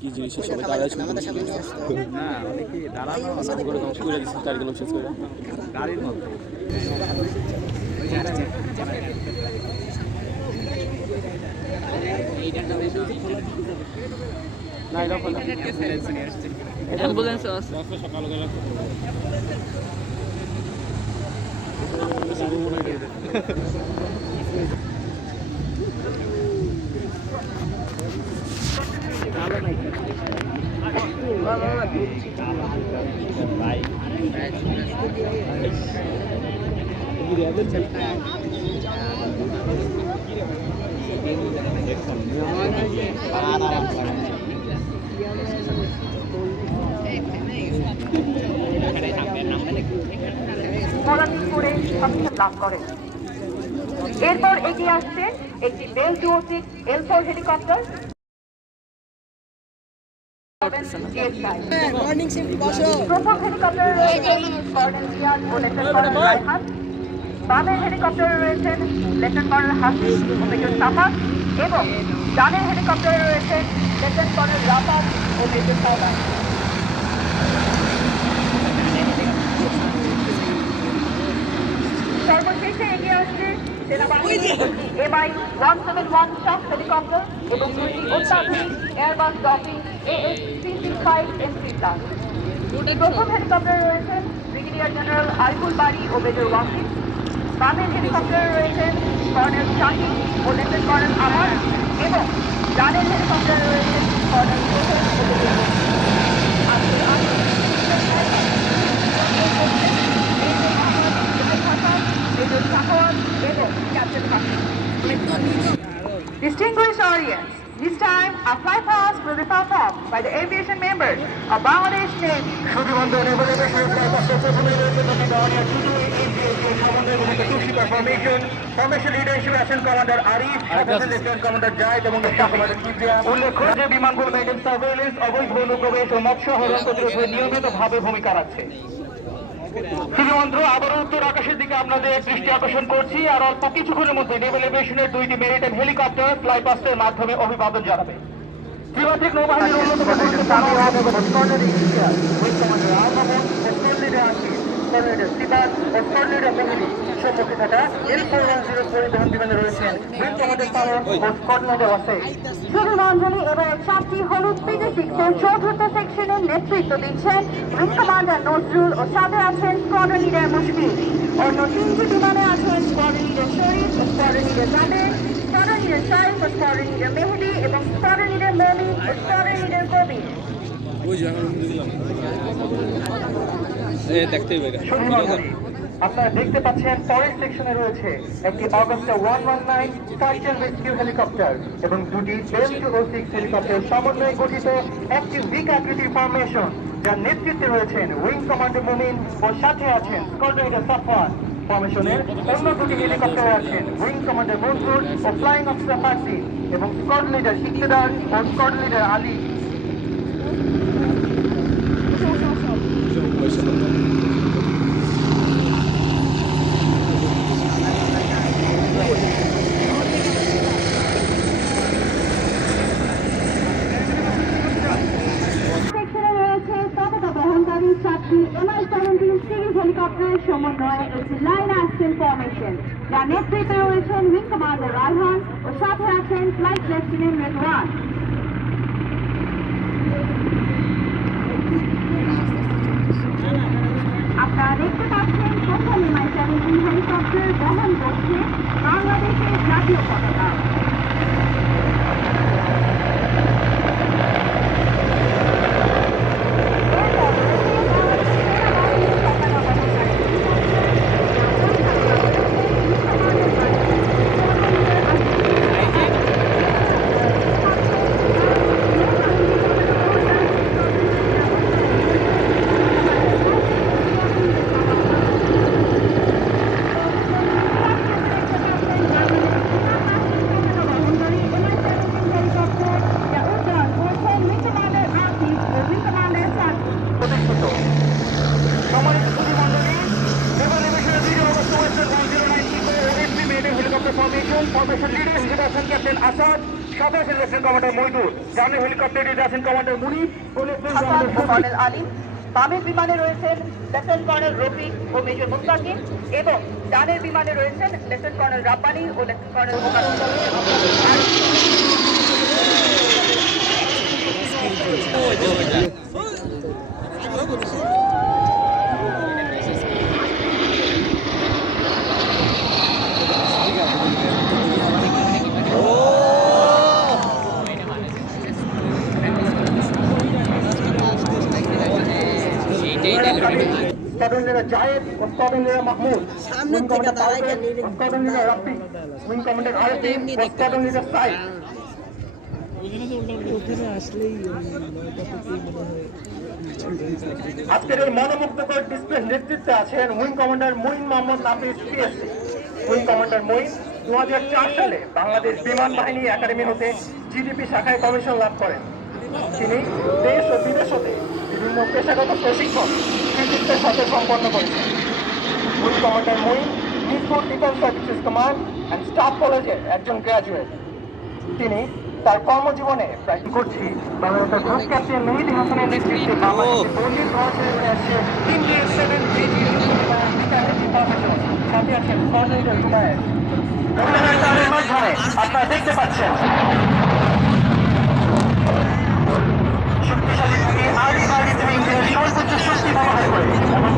কি জিনিস সবাই দাঁড়ায় করে ধ্বংস করে দিচ্ছে চারিদিন শেষ করে গাড়ির মধ্যে অ্যাম্বুলেন্স আছে সকালবেলা করে লাভ করেন। এরপর এগিয়ে আসছে একটি বেল 206 L4 হেলিকপ্টার। প্রথম হেলিকপ্টারে রয়েছেন কর্নেল জিয়াদ ও লেফটেন্যান্ট কর্নেল রায়হান। বামের হেলিকপ্টারে রয়েছেন লেফটেন্যান্ট কর্নেল হাসিব ও মেজর সাফাত এবং ডানের হেলিকপ্টারে রয়েছেন লেফটেন্যান্ট কর্নেল রাফাত ও মেজর সাউদান। সর্বশেষে এগিয়ে আসছে সেনাবাহিনীর MI-171 শাহ হেলিকপ্টার এবং দুটি অত্যাধুনিক Airbus docking AS335 M3 class. প্রথম হেলিকপ্টারে রয়েছেন ব্রিগেডিয়ার জেনারেল আরিফুল বারী ও মেজর ওয়াসিম। বামের হেলিকপ্টারে রয়েছেন কর্নেল শাহিদ ও লেফটেন্যান্ট কর্নেল আমার এবং ডানের হেলিকপ্টারে রয়েছেন কর্নেল সোহেল ও major Distinguished audience, this time a flight past will be performed by the aviation members of Bangladesh Navy. Formation leadership Action Commander Arif, Lieutenant Commander Jait এবং Commander Kibriya। উল্লেখ্য যে বিমানগুলো maintain surveillance, অবৈধ অনুপ্রবেশ ও মৎস্য হরণ প্রতিরোধে নিয়মিতভাবে ভূমিকা রাখছে। শ্রীমন্ত্র আবারও উত্তর আকাশের দিকে আপনাদের দৃষ্টি আকর্ষণ করছি আর অল্প কিছুক্ষণের মধ্যে নেভাল এভিয়েশনের দুইটি মেরিটাইম হেলিকপ্টার ফ্লাইপাস্টের মাধ্যমে অভিবাদন জানাবে। ত্রিমাত্রিক নৌবাহিনীর অন্যতম শুভমঞ্জলি এবার 4টি হলুদ পিজি-6 চতুর্থ সেকশনের নেতৃত্ব দিচ্ছেন উইং কমান্ডার নজরুল ও সাথে আছেন স্কোয়াড্রন লিডার মুশফিক। অন্য 3টি বিমানে আছেন স্কোয়াড্রন লিডার শরীফ ও squadron leader Jaber, squadron leader Sharif ও স্কোয়াড্রন লিডার মেহেদি এবং স্কোয়াড্রন লিডার মমিন ও স্কোয়াড্রন লিডার কবির। আপনারা দেখতে পাচ্ছেন পরের সেকশনে রয়েছে একটি Augusta 119 search and rescue helicopter এবং দুটি বেল 206 হেলিকপ্টার সমন্বয়ে গঠিত একটি উইক আকৃতির ফরমেশন, যার নেতৃত্বে রয়েছেন উইং কমান্ডার মুমিন ও সাথে আছেন স্কোয়াড্রন লিডার সাফওয়ান। ফরমেশনের অন্য দুটি হেলিকপ্টারে আছেন উইং কমান্ডার মনসুর ও ফ্লাইং অফিসার ফার্সি এবং স্কোয়াড্রন লিডার ইকতেদার ও স্কোয়াড্রন লিডার আলী। হেলিকপ্টারের সমন্বয়ে একটি লাইন অ্যাকশন ফরমেশন, যার নেতৃত্বে রয়েছেন উইং কমান্ডার রায়হান ও সাথে আছেন ফ্লাইট লেফটেন্যান্ট রেদওয়ান। আপনারা দেখতে পাচ্ছেন প্রথম MI-17 হেলিকপ্টার বহন করছে বাংলাদেশের জাতীয় পতাকা। ফরমেশন লিডার হিসেবে আছেন ক্যাপ্টেন আসাদ, সাথে আছেন লেফটেন্যান্ট কমান্ডার মইদুল, ডানে হেলিকপ্টারে আছেন কমান্ডার মুনির ও লেফটেন্যান্ট হাসান ও কমান্ডার কর্নেল আলিম। বামের বিমানে রয়েছেন লেফটেন্যান্ট কর্নেল রফিক ও মেজর মুস্তাকিম এবং ডানের বিমানে রয়েছেন লেফটেন্যান্ট কর্নেল রাব্বানি ও lieutenant colonel squadron leader Zayed ও squadron leader Mahmud, wing commander Tawfiq ও squadron leader Rafi, wing commander Arati ও স্কোয়াড্রন লিডার সাইদ। আজকের এই মনোমুগ্ধকর ডিসপ্লে নেতৃত্বে আছেন wing commander Muin Mohammad Nafis PSC. Wing commander Muin 2004 সালে বাংলাদেশ বিমান বাহিনী একাডেমি হতে জিডিপি শাখায় কমিশন লাভ করেন। তিনি দেশ ও বিদেশ হতে বিভিন্ন পেশাগত প্রশিক্ষণ কৃতিত্বের সাথে সম্পন্ন করেছেন। Wing commander Muin Mirpur defence services command and staff কলেজের একজন গ্র্যাজুয়েট। তিনি তার কর্মজীবনে প্রায় করছি বাংলাদেশের গ্রুপ ক্যাপ্টেন মেহেদী হাসানের নেতৃত্বে বাংলাদেশে বন্দির রহস্যের আসছে ইন্ডিয়ান 7 জিজি সাথে আছেন কর্নেল জুবায়ের। তাদের মাধ্যমে আপনারা দেখতে পাচ্ছেন শক্তিশালী আর্মি সর্বোচ্চ শক্তি ব্যবহার করে এবং